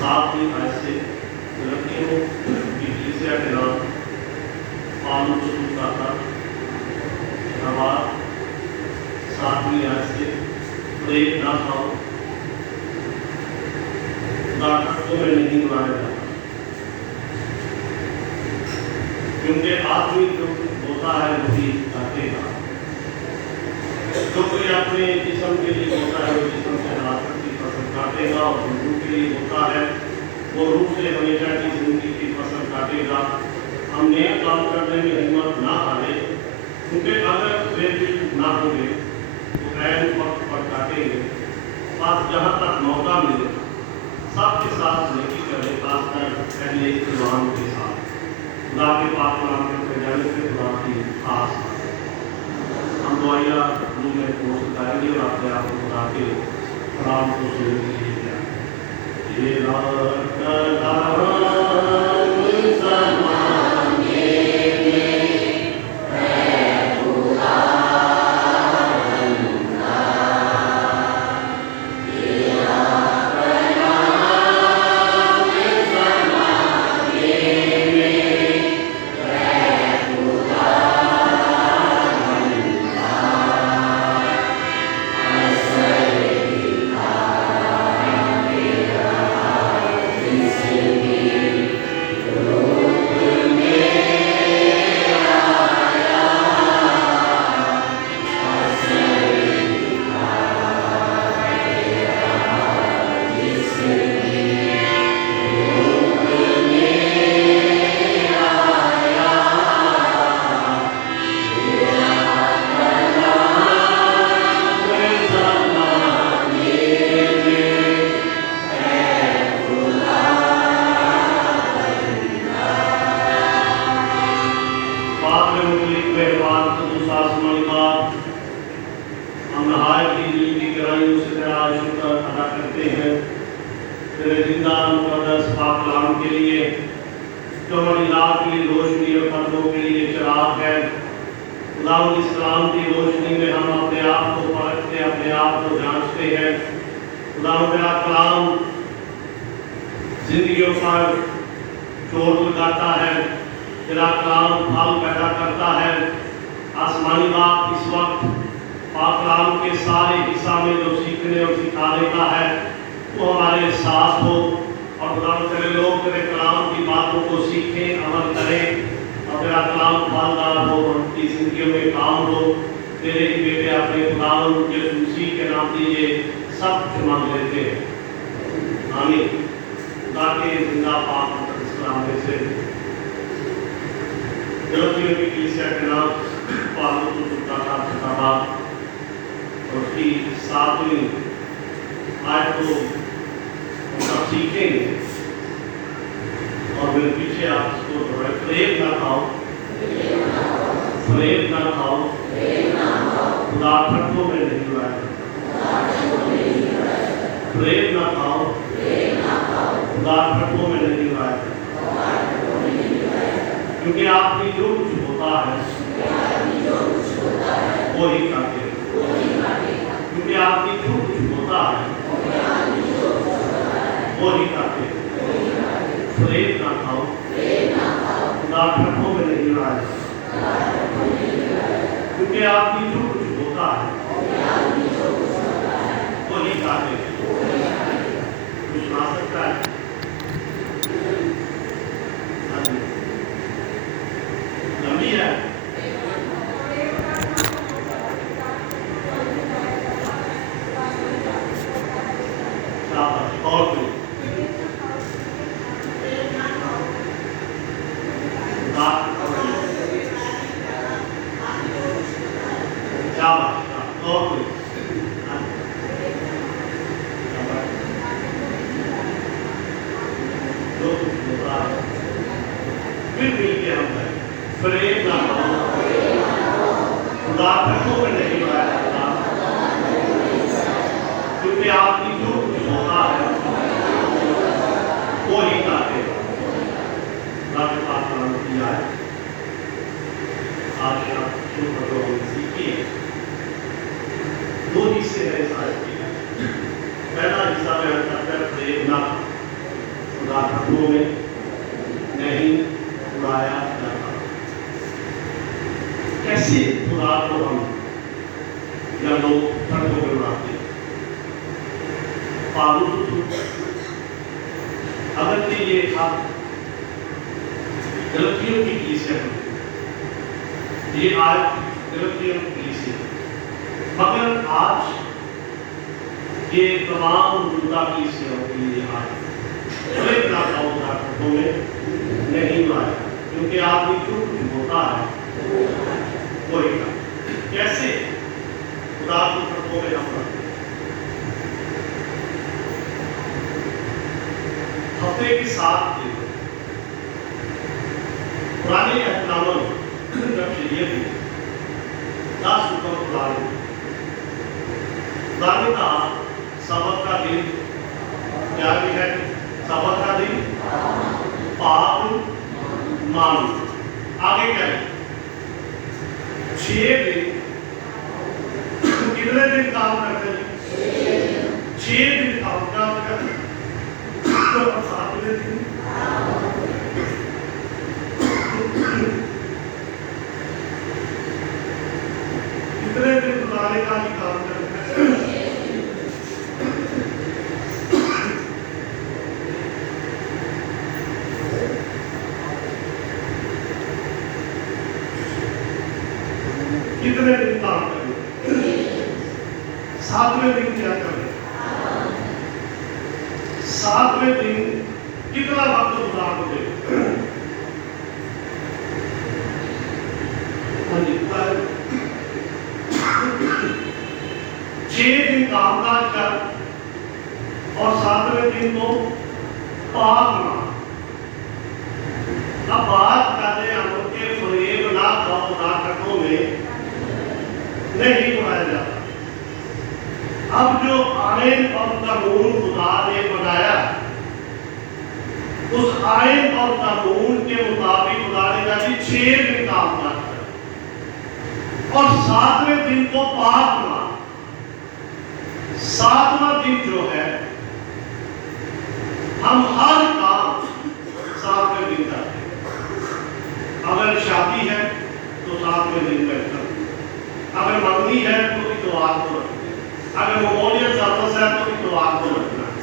7वीं आयत से गलतियों की कलीसिया के नाम पौलुस रसूल का था। 7वीं आयत से प्रेम ना खाओ, नाटकों में नहीं बुलाया जाता, क्योंकि आदमी जो होता है वही काटेगा। जो कोई अपने जिस्म के लिए होता है वो जिस्म से नाटक की फसल काटेगा, और जो रूह के लिए होता है वो रूह से हमेशा की जिंदगी की फसल काटेगा। हम नया काम करने में हिम्मत ना हारे, क्योंकि अगर वे भी ना होंगे तो ऐन वक्त पर काटेंगे। बस जहाँ तक मौका मिले सबके साथ नेकी करें, खासकर पहले ईमान के साथ। खुदा के पाक कलाम के जाने से खुदा की खास हम दुआया रूह में पोस्ट करेंगे और अपने आप को खुदा के कलाम को सुनने के लिए जिंदगियों पर चोट लगाता है, तेरा कलाम फल पैदा करता है। आसमानी बाप इस वक्त पाक कलाम के सारे हिस्सा में जो सीखने और सिखाने का है वो हमारे साथ हो, और खुदा तेरे लोग तेरे कलाम की बातों को सीखें, अमल करें, और तेरा कलाम फलदार हो, उनकी जिंदगियों में काम हो। तेरे ही बेटे अपने खुदावन यीशु मसीह के नाम से ये सब मांग लेते हैं, आमीन। खुदा के जिंदा पाक कलाम में से गलतियों की कलीसिया के नाम पौलुस रसूल का किताब और उसकी 7वीं आयत को हम सीखेंगे, और मेरे पीछे आप इसको फरेब ना खाओ, फरेब ना खाओ, खुदा ठट्ठों में नहीं बुलाया, फरेब ना खाओ, खुदा ठट्ठों में नहीं बुलाया, क्योंकि आपकी जो कुछ होता है वो ही काटे, क्योंकि आपकी जो कुछ होता है वो ही काटे। फरेब ना खाओ, खुदा ठट्ठों में नहीं बुलाया, क्योंकि आपकी जो कुछ होता है वो ही काटे। कुछ सुना सकता है? लंबी है, और कोई फिर मिलके हम करें। फरेब ना खाओ, खुदा ठट्ठों में नहीं बुलाया जाता, क्योंकि आपकी जो कुछ होता है वो ही काटे। किया है आज आप शुरू करो सीखिए। 2 हिस्से हैं इस आयत के। पहला हिस्सा में कहता है प्रेम ना, उदाहरणों में नहीं उड़ाया जाता। कैसे खुदा को हम या लोग सड़कों में उड़ाते हैं? अगर कि ये था गलतियों की कलीसिया, ये आज गलतियों की कलीसिया, मगर आज ये तमाम मौजूदा कलीसियाओं के लिए आज उदाहरणों में नहीं आया, क्योंकि आदमी जो कुछ होता है वही का। कैसे उदाहरणों में हम हफ्ते के 7 दिन पुराने अहनामन जब शरीयत में 10 हुक्म पुराने का सबक का दिन क्या है? सबक का दिन पाप मान। आगे क्या है? 6 दिन कितने दिन काम करते हैं? 6 दिन काम करते हैं। 7वें दिन कितने दिन बुलाने का भी काम करते हैं? कितने दिन काम करें? 7वें दिन क्या करें? 7वें दिन कितना वक्त खुदा को दे? छह दिन कामकाज कर और 7वें दिन को पाक मान। अब बात करते हैं हम के फरेब ना खाओ नाटकों में नहीं बनाया जाता। अब जो आयन और कानून खुदा ने बनाया, उस आयन और कानून के मुताबिक खुदा ने कहा 6 दिन काम करता है और 7वें दिन को पाक मान। 7वां दिन जो है, हम हर काम 7वें दिन करते हैं। अगर शादी है तो 7वें दिन में करते हैं, अगर मंगनी है तो इतवार को रखते हैं, अगर मेमोरियल सर्विस है तो इतवार को रखना है।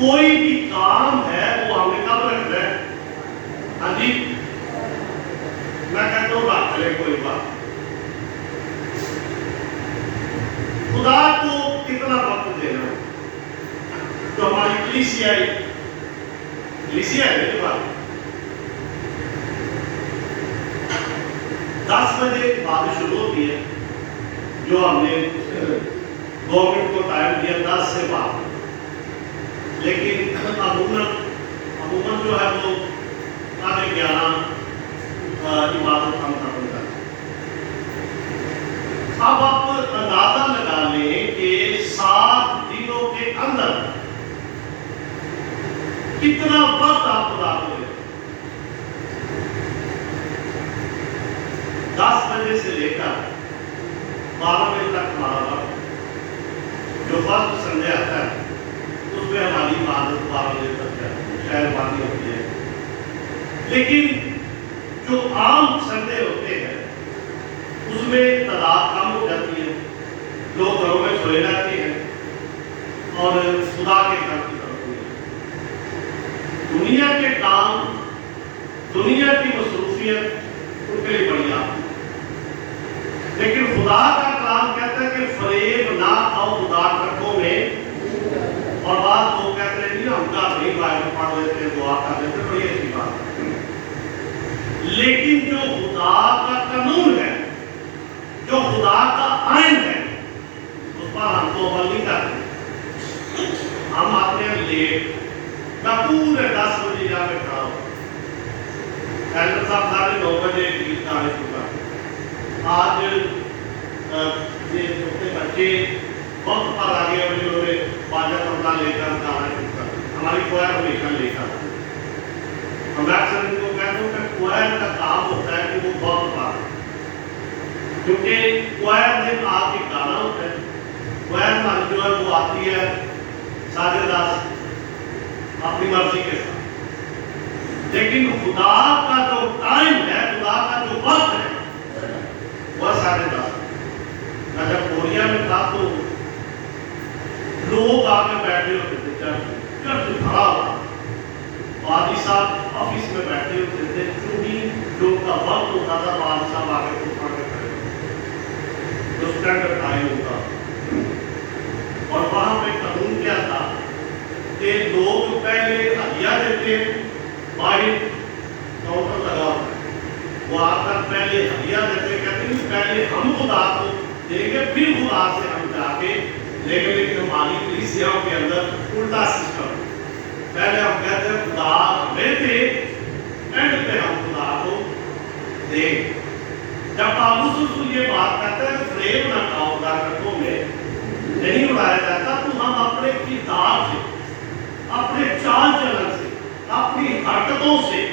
कोई भी काम है वो हमें कब रखना है? हाँ जी, मैं कहता हूँ रख ले कोई बात। खुदा को कितना वक्त देना? तो हमारी कलीसिया है मेरी बात 10 बजे बात शुरू होती है, जो हमने 2 मिनट को टाइम दिया 10 से 12, लेकिन अमूमन जो है वो 11:30 इबादत हम खत्म कर। अब आप अंदाजा लगा लें कि 7 दिनों के अंदर कितना वक्त आप खुदा को दें। 10 बजे से लेकर 12 बजे तक हमारा वक्त, जो फर्स्ट संडे आता है उसमें हमारी इबादत 12 बजे तक है, शायद बानी होती है। लेकिन जो आम संडे होते हैं उसमें तादाद कम हो जाती है, लोग घरों में सोए रहते हैं और खुदा के काम की तरफ हुए। दुनिया के काम, दुनिया की मसरूफियत उनके लिए बढ़िया, लेकिन खुदा का कलाम कहता है कि फरेब ना खाओ खुदा ट्रकों में। और बात लोग कहते हैं हम घर नहीं बाइबल पढ़ लेते, दुआ कर लेते, बड़ी अच्छी बात है। लेकिन जो खुदा का कानून है, जो खुदा का आयन है, उस पर हम तो अमल नहीं करते। हम आते हैं लेट, मैं पूरे 10 बजे जाके खड़ा हूँ, एल्डर साहब 9:30 बजे गीत गाने शुरू करते। आज ये छोटे बच्चे वक्त पर आ गए और जिन्होंने बाजा तबला लेकर गाना शुरू कर, हमारी क्वायर हमेशा लेकर। हम अक्सर इनको कहते हैं कि क्वायर का काम होता है कि वो वक्त पर, क्योंकि क्वायर में आपकी गाना होता है। क्वायर में जो है वो आती है 10:30 अपनी मर्जी के साथ, لیکن خدا کا جو ٹائم ہے، خدا کا جو وقت ہے وہ 10:30۔ میں جب کوریا میں تھا تو لوگ آ کے بیٹھے ہوتے تھے، چرچ بھرا ہوا، قاضی صاحب آفس میں بیٹھے ہوتے تھے، چونکہ جو کا وقت ہوتا تھا قاضی صاحب آ کے اٹھا کے کھڑے ہوتے، جو اسٹینڈرڈ ٹائم ہوتا۔ اور وہاں پہ قانون کیا تھا کہ لوگ پہلے ہدیہ دیتے، باہر کاؤنٹر لگا ہوتا ہے، وہ آ کر پہلے ہدیہ دیتے، کہتے ہیں پہلے ہم خدا کو دیں گے پھر خدا سے ہم جا کے لے کے، لیکن ہماری کلیسیاؤں کے اندر الٹا سسٹم، پہلے ہم کہتے ہیں خدا ہمیں دے، اینڈ پہ ہم خدا کو دیں۔ جب پالوس رسول یہ بات کرتا ہے کہ فریب نہ کھاؤ، برکتوں میں نہیں اڑایا جاتا، تو ہم اپنے کردار سے، اپنے چال چلن سے، اپنی حرکتوں سے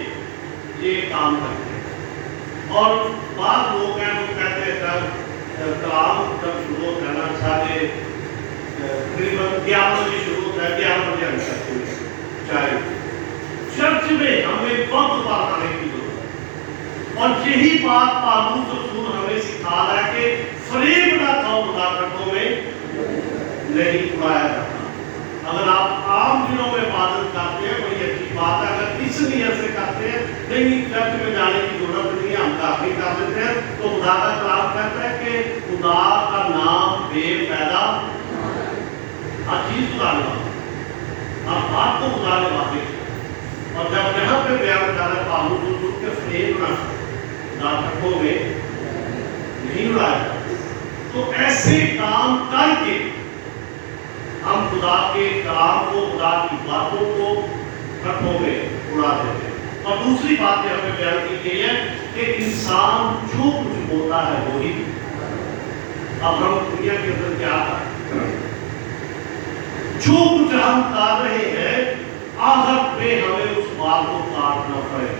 یہ کام کرتے ہیں۔ اور بعض لوگ ہیں وہ کہتے ہیں کلام جب شروع ہوتا ہے نا، ساڑھے تقریباً 11 بجے شروع ہوتا ہے، 11 بجے ہم کرتے ہیں چائے۔ چرچ میں ہمیں وقت پر آنے کی ضرورت ہے، اور یہی بات پالوس رسول ہمیں سکھا رہا ہے کہ فریب نہ کھاؤ، برکتوں میں نہیں اڑایا جاتا۔ اگر آپ عام دنوں میں عبادت کرتے ہیں بڑی اچھی بات ہے، اگر اس نیت سے کرتے ہیں نہیں چرچ میں جانے کی ضرورت نہیں ہے، ہم کافی کر دیتے ہیں، تو خدا کا کلام کہتا ہے کہ خدا کا نام بے فائدہ، ہر چیز خدا نے باندھی، ہر بات کو خدا نے باندھی۔ اور جب یہاں پہ بیان کر رہا ہے پالوس رسول کے فریب نہ برکتوں میں نہیں اڑایا جاتا، تو ایسے کام کر کے ہم خدا کے کلام کو، خدا کی باتوں کو برکتوں میں اڑا دیتے ہیں۔ اور دوسری بات یہاں پہ بیان کی گئی ہے کہ انسان جو کچھ بولتا ہے وہی۔ اب ہم دنیا کے اندر کیا کرتے ہیں، جو کچھ ہم کر رہے ہیں آخر میں ہمیں اس بات کو کاٹنا پڑے۔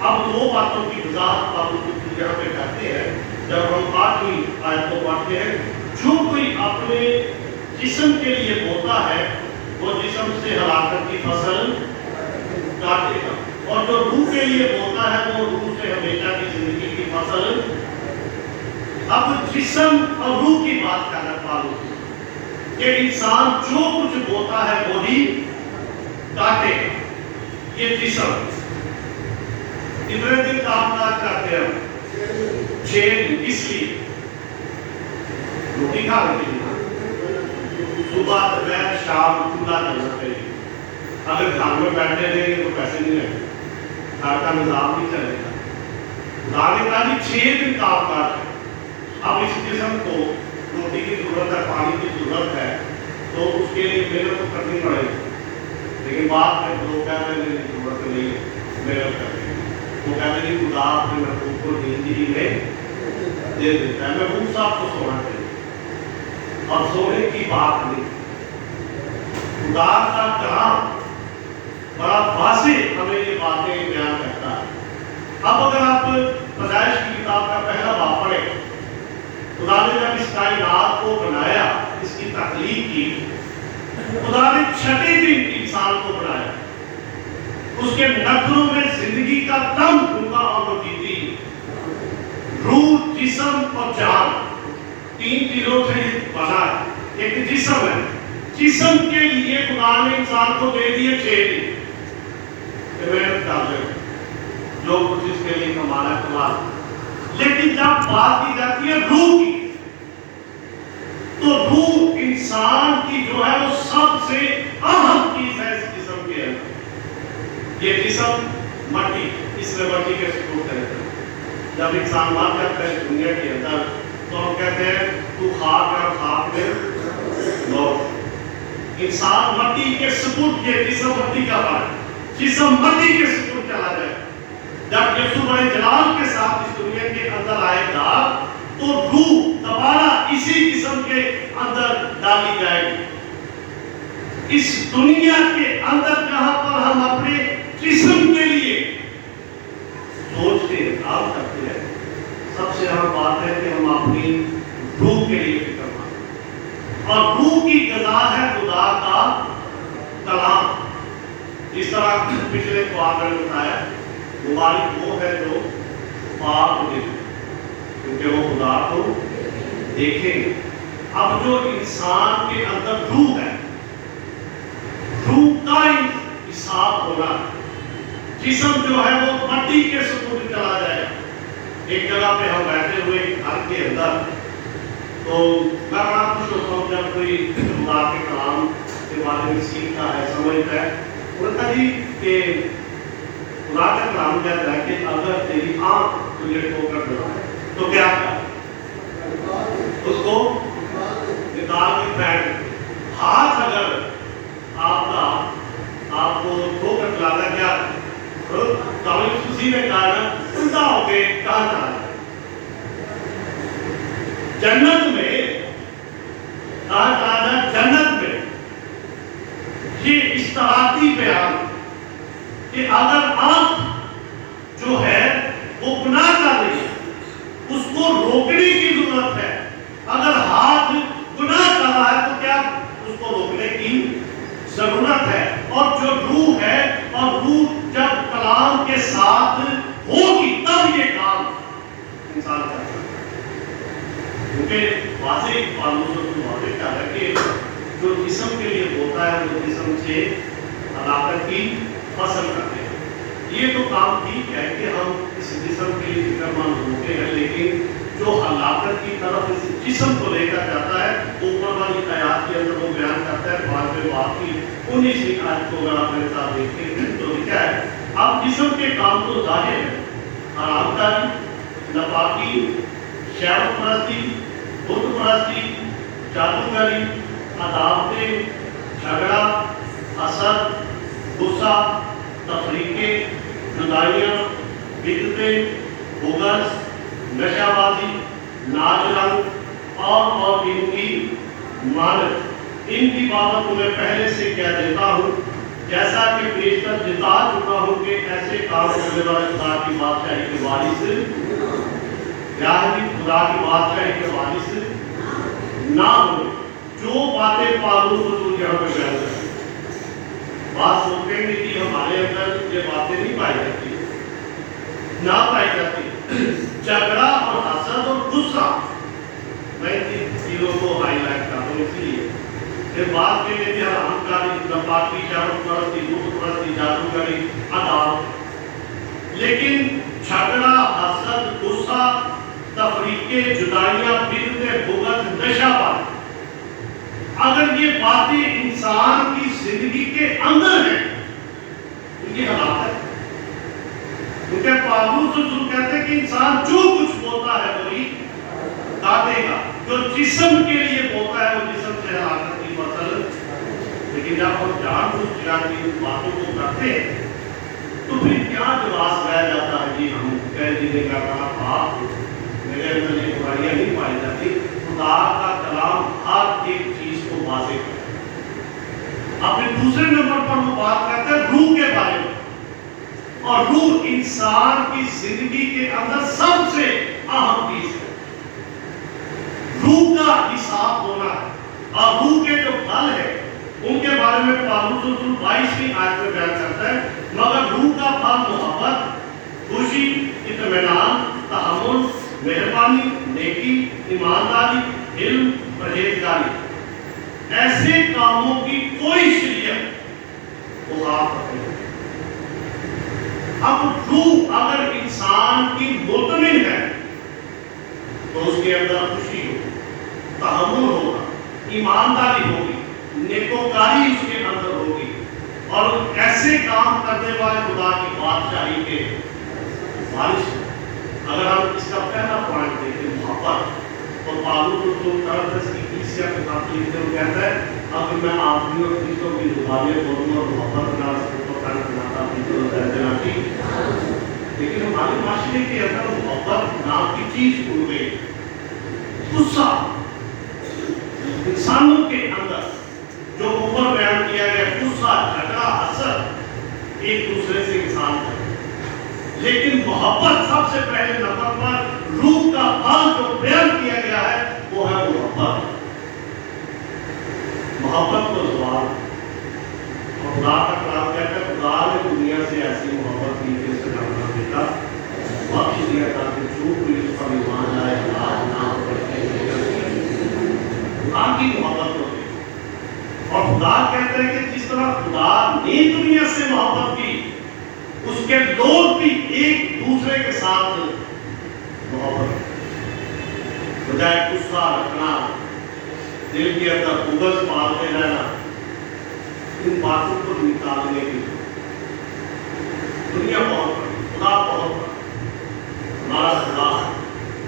اب دو باتوں کی وضاحت پالوس یہاں پہ کرتے ہیں جب ہم 8ویں آیت کو پڑھتے ہیں۔ جو کوئی اپنے جسم کے لیے بوتا ہے وہ جسم سے ہلاکت کی فصل کاٹے گا، اور جو روح کے لیے بوتا ہے وہ روح سے ہمیشہ کی زندگی کی فصل۔ اب جسم اور روح کی بات کر رہا ہے پالوس کہ انسان جو کچھ بوتا ہے وہی کاٹے گا۔ یہ جسم کتنے دن کام کاج کرتے ہیں؟ 6 دن۔ اس لیے روٹی کھا لیتے ہیں، صبح دوپہر شام چولہا چلنا چاہیے۔ اگر گھر میں بیٹھے رہیں گے تو پیسے نہیں آئیں گے، گھر کا نظام نہیں چلے گا۔ خدا نے کہا جی 6 دن کام کاج ہے، اب اس جسم کو روٹی کی ضرورت ہے، پانی کی ضرورت ہے، تو اس کے لیے محنت تو کرنی پڑے گی۔ لیکن بعد میں لوگ کہتے ہیں نہیں ضرورت نہیں ہے، محنت کریں گے۔ وہ کہتے ہیں خدا اپنے محبوب کو نیند ہی میں دے دیتا ہے، محبوب صاحب کو سونا چاہیے، اور سونے کی بات نہیں۔ خدا کا کلام بڑا واضح ہمیں یہ باتیں بیان کرتا ہے۔ اب اگر آپ پیدائش کی کتاب کا پہلا باب پڑھیں، خدا نے جب اس کائنات کو بنایا، اس کی تخلیق کی، خدا نے 6 دن انسان کو بنایا، اس کے نخروں میں زندگی کا دم پھونکا اور وہ جیتی۔ روح، جسم اور جان، 3 چیزوں سے بنا ہے۔ ایک جسم ہے، جسم کے لیے خدا نے انسان کو دے دیے 6 دن کہ محنت کر لے، جو کچھ اس کے لیے کمانا ہے کما۔ لیکن جب بات کی جاتی ہے روح کی، تو روح انسان کی جو ہے وہ سب سے اہم چیز ہے اس جسم کے اندر۔ یہ جسم مٹی، اس میں مٹی کے سکوت رہتے ہیں۔ جب انسان مر جاتا ہے اس دنیا کے اندر تو ہم کہتے ہیں تو خاک ہے اور خاک میں لوٹ۔ انسان مٹی کے سکوت کے، جسم مٹی کا بنا، جسم مٹی کے سکوت چلا جائے۔ جب یسوع بڑے جلال کے ساتھ اس دنیا کے اندر آئے گا تو روح دوبارہ اسی جسم کے اندر ڈالی جائے گی۔ اس دنیا کے اندر جہاں پر ہم اپنے جسم کے لیے سوچتے ہیں، کام کرتے ہیں، سب سے اہم بات ہے کہ ہم اپنی روح کے لیے فکر مند، اور روح کی غذا ہے خدا کا کلام۔ इस तरह पिछले को आपने बताया मुबारक वो है जो पाप नहीं, क्योंकि वो खुदा को देखेंगे। अब जो इंसान के अंदर रूह है, रूह का हिसाब होना, जिस्म जो है वो मट्टी के सुपुर्द चला जाएगा। एक जगह पे हम बैठे हुए घर के अंदर, तो मैं बड़ा खुश होता हूँ जब कोई खुदा के कलाम के बारे में सीखता है, समझता है। बोलता जी कि खुदा का कलाम कहता है कि अगर तेरी आंख तुझे ठोकर लगाए तो क्या कर, उसको निकाल के फेंक। हाथ अगर आपको ठोकर लगाता क्या, तो उसी में कहा उल्टा होके कहाँ चला जाए। जन्नत में कहा चला जाए, जन्नत में ये इस्तिलाही बयान कि अगर आंख जो है वो गुनाह कर रही है, उसको रोकने की जरूरत है। अगर हाथ गुनाह कर रहा है तो क्या उसको रोकने की जरूरत है। और जो रूह है, और रूह जब कलाम के साथ होगी तब ये काम इंसान करता है। क्योंकि वास्तविक वास्तविक क्या है कि जो जिस्म के लिए होता है वो जिस्म से हलाकत की फसल करते हैं। ये तो काम ठीक है कि हम इस जिस्म के लिए फिक्रमंद होते हैं, लेकिन जो हलाकत की तरफ इस जिस्म को लेकर जाता है, ऊपर वाली आयत के अंदर वो बयान करता है। बाद में बाकी 19वीं आयत को अगर आप मेरे साथ देखते हैं तो क्या है, अब जिस्म के काम तो जाहिर है, हरामकारी, नापाकी, शहवत परस्ती, बुत परस्ती, जादूगरी, अदावतें, झगड़ा, हसद, गुस्सा, तफरीके, जुदाइयाँ, बिदअतें, बुग़्ज़, नशाबाजी, नाच रंग और इनकी मानत। इनकी बाबत तुम्हें पहले से कह देता हूँ, जैसा कि पेशतर जिता चुका हूँ कि ऐसे काम करने वाले खुदा की बादशाही के वारिस खुदा की बादशाही के वारिस ना हो। जो बातें पालू तो तुम यहाँ पे बयान कर बात सोचेंगे कि हमारे अंदर ये बातें नहीं पाई जाती, ना पाई जाती। झगड़ा और हसद और गुस्सा, मैं इन चीजों को हाईलाइट करता हूँ इसलिए कि बात के लिए अहंकारी, नापाकी, शहवत परस्ती, बुत परस्ती, जादूगरी, अदावत। लेकिन झगड़ा, हसद, गुस्सा, तफरीके, जुदाइयाँ, बिदअतें, बुग़्ज़, नशाबाजी, अगर ये बातें इंसान की जिंदगी के अंदर है तो ये हलाकत है। क्योंकि पौलुस रसूल कहते हैं कि इंसान जो कुछ बोलता है वही काटेगा। जो जिस्म के लिए बोलता है वो जिस्म से हलाकत की फसल। लेकिन जब हम जानबूझकर इन बातों को करते हैं तो फिर क्या जवाब रह जाता है कि हम कह दीजिए का बाप मेरे अंदर ये बुराइयां नहीं पाई जाती। खुदा का कलाम हर एक चीज को वाज़ेह करता है। अपने दूसरे नंबर पर वो बात करते हैं रूह के बारे में, और रूह इंसान की जिंदगी के अंदर सबसे अहम चीज है। रूह का हिसाब होना और रूह के जो फल है उनके बारे में पौलुस रसूल 22वीं आयत में बयान करता है। मगर रूह का फल मोहब्बत, खुशी, इत्मीनान, तहम्मुल, मेहरबानी, नेकी, ईमानदारी, इल्म, परहेजगारी। ऐसे कामों की कोई शरीयत मुखालिफ नहीं। अब रूह अगर इंसान की मुतमिन है तो उसके अंदर खुशी होगी, तहम्मुल होगा, ईमानदारी होगी, नेकोकारी उसके अंदर होगी, और ऐसे काम करने वाले खुदा की बादशाही के वारिस। अगर हम इसका पहला पॉइंट देखें मोहब्बत, और पौलुस रसूल तरस की कलीसिया के साथ लिखते हुए कहता है, अगर मैं आपकी और क्रिस्टो की जुबानें बोलूं और मोहब्बत बना सकूं तो कान बनाता अपनी तो दर्द देना ठीक। लेकिन हमारे माशरे के अंदर मोहब्बत नाम की चीज भूल गई। गुस्सा इंसानों के अंदर जो ऊपर बयान किया गया, गुस्सा, झगड़ा, हसद, एक दूसरे से इंसान का। लेकिन मोहब्बत सबसे पहले नंबर पर रूह का फल जो बयान किया गया है वो है मोहब्बत। मोहब्बत को जवाब, और खुदा का कलाम कहता है खुदा اس کے لوگ بھی ایک دوسرے کے ساتھ محبت، بجائے غصہ رکھنا، دل کے اندر بغض پالتے رہنا، ان باتوں کو نکالنے کی دنیا بہت بڑی، خدا بہت بڑا، ہمارا خدا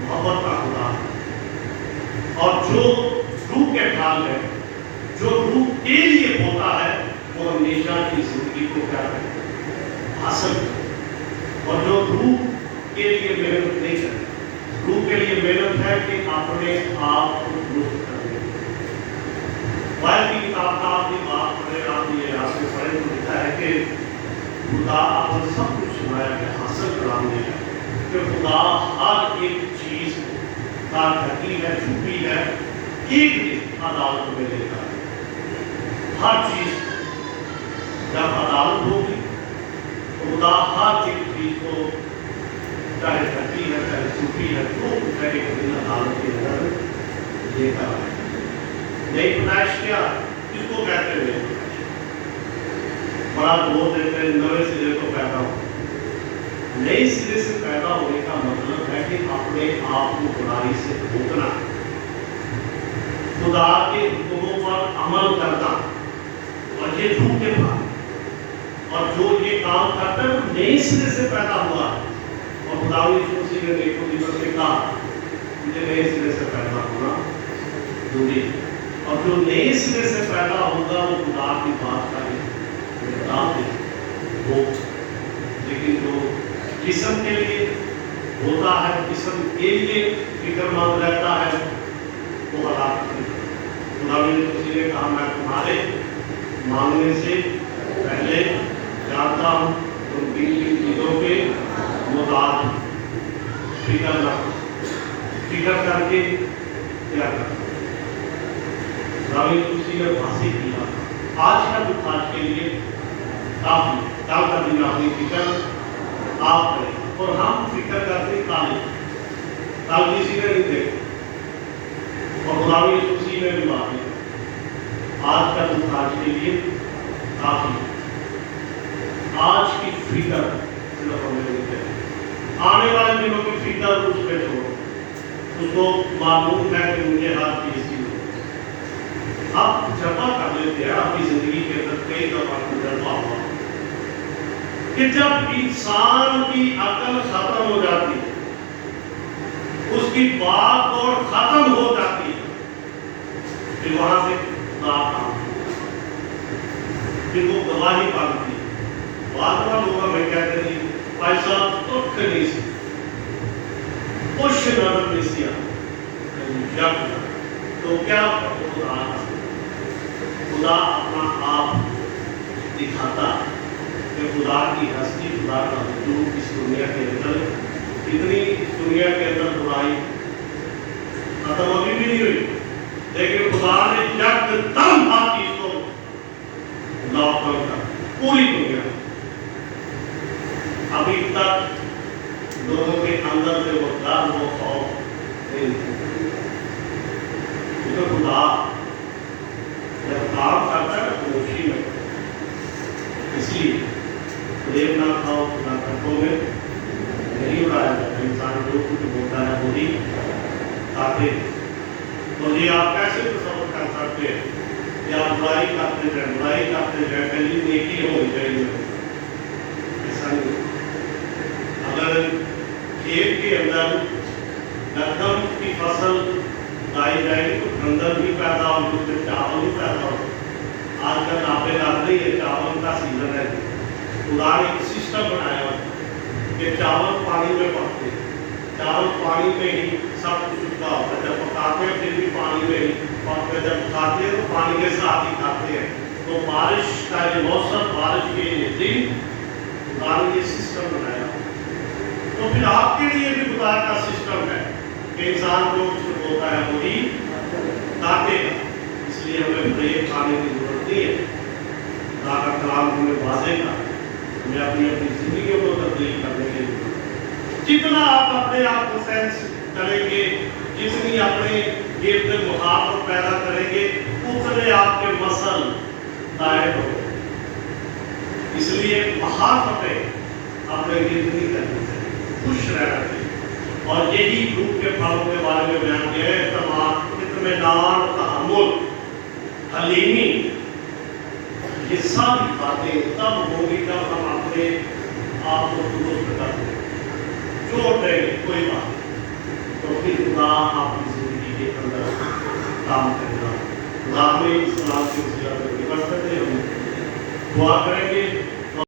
محبت کا خدا ہے، اور جو روح کے ڈھال ہے، جو روح کے لیے ہوتا ہے، وہ ہمیشہ کی زندگی کو کیا کرے، حاصل کرے، اور جو روح کے لیے محنت نہیں کرے، روح کے لیے محنت ہے کہ اپنے آپ کو درست کرنے کی کتاب کا آپ کی بات پڑھے، آپ یہ آپ سے پڑھے تو لکھا ہے کہ خدا آپ نے سب کچھ سنایا کہ حاصل کرانے ہے، کہ خدا ہر ایک چیز کا ڈھکی ہے، چھپی ہے، ایک دن عدالت میں لے گا، ہر چیز جب عدالت ہوگی تو خدا ہر ایک چیز کو چاہے ڈھکی ہے چاہے چھپی ہے تو کچھ ہے ایک دن عدالت کے اندر لے کر آئے۔ نئی پیدائش کیا کس کو کہتے ہیں؟ نئی پیدائش بڑا زور دیتے ہیں نئے سرے کو پیدا ہو، نئے سرے سے پیدا ہونے کا مطلب ہے کہ اپنے آپ کو برائی سے روکنا، خدا کے حکموں پر عمل کرنا، اور یہ روح کے بعد، اور جو یہ کام کرتا ہے وہ نئے سرے سے پیدا ہوا، اور خدا یسوع مسیح نے نیکودیمس سے کہا مجھے نئے سرے سے پیدا ہونا ضروری ہے، اور جو نئے سرے سے پیدا ہوگا وہ خدا کی بات کا ہو، لیکن جو جسم کے لیے ہوتا ہے، جسم کے لیے فکر مند رہتا ہے، وہ ہلاکت ہے۔ خدا نے کہا میں تمہارے مانگنے سے پہلے جانتا ہوں تم کن چیزوں کے محتاج ہو، فکر نہ کرو، فکر کر کے کیا کرو۔ نے واضح کیا آج کا دکھ آج کے لیے کافی، کل کا دن اپنی فکر آپ کریں، اور ہم فکر کرتے کل کسی نے نہیں دیکھا، اور خدا یسوع نے بھی بات کی آج کا دکھ آج کے لیے کافی، آج کی فکر صرف ہمیں نہیں دیکھا، آنے والے دنوں کی فکر اس پہ چھوڑو، اس کو معلوم ہے کہ مجھے ہاتھ کی آپ جمع کر لیتے ہیں اپنی زندگی کے اندر کئی دفعہ تجربہ ہوا کہ جب انسان کی عقل ختم ہو جاتی ہے، اس کی بات اور ختم ہو جاتی ہے، پھر وہاں سے خدا کام پھر وہ گواہی مانگتی ہے، بعض لوگوں میں کہتے ہیں بھائی صاحب تو نہیں سی کچھ نظر نہیں سیا تو کیا خدا اپنا آپ دکھاتا کہ خدا کی ہستی، خدا کا وجود اس دنیا کے اندر، اتنی دنیا کے اندر برائی ختم ابھی بھی نہیں ہوئی، لیکن خدا نے یک دم ہر چیز کو لاک ڈاؤن کر پوری دنیا، ابھی تک لوگوں کے اندر سے وہ ڈر وہ خوف نہیں، خدا جب کام کرتا ہے خاموشی میں، اس لیے فریب نہ کھاؤ، نہ کٹوں میں نہیں اڑایا جاتا، انسان جو کچھ بولتا ہے وہی کھاتے ہیں۔ تو یہ آپ کیسے تصور کر سکتے ہیں کہ آپ برائی کرتے جائیں، برائی کرتے جائیں، پہلی نیکی ہونی چاہیے، ایسا نہیں۔ اگر کھیت کے اندر گندم کی فصل اگائی جائے گی تو گندم بھی پیدا ہوگی، اس میں چاول بھی پیدا ہوگا۔ آج کل ناپے لگتے ہی ہے، چاول کا سیزن ہے، خدا نے ایک سسٹم بنایا کہ چاول پانی میں پکتے ہیں، چاول پانی میں ہی سب کچھ اگتا ہوتا ہے، جب پکاتے ہیں پھر بھی پانی میں ہی پکتے ہیں، جب کھاتے ہیں تو پانی کے ساتھ ہی کھاتے ہیں۔ تو بارش کا یہ موسم، بارش کے یہ دن، خدا نے یہ سسٹم بنایا، تو پھر آپ کے لیے بھی خدا کا سسٹم ہے کہ انسان جو کچھ ہوتا ہے وہی کاٹے گا، اس لیے ہمیں فریب کھانے کی ضرورت نہیں ہے۔ خدا کا کلام ہمیں واضح کا، ہمیں اپنی زندگیوں کو تبدیل کرنے کے لیے جتنا آپ اپنے آپ کو سینس کریں گے، جتنی اپنے گرد محاورت پیدا کریں گے، اتنے آپ کے مسل دائر ہو گئے۔ اس لیے محاورتیں अपने गिर्द नहीं करनी चाहिए, खुश रहना चाहिए। और यही रूप के फलों के बारे में बयान किया है, तमाम इत्मीनान, तहम्मुल, हलीमी, ये सारी बातें तब होंगी जब हम अपने आप को दुरुस्त कर दें। छोड़ देंगे कोई बात नहीं, तो फिर खुदा आपकी जिंदगी के अंदर काम करेगा। खुदा में इस्लाम की वसीला से निकल सकते हैं, हम दुआ करेंगे।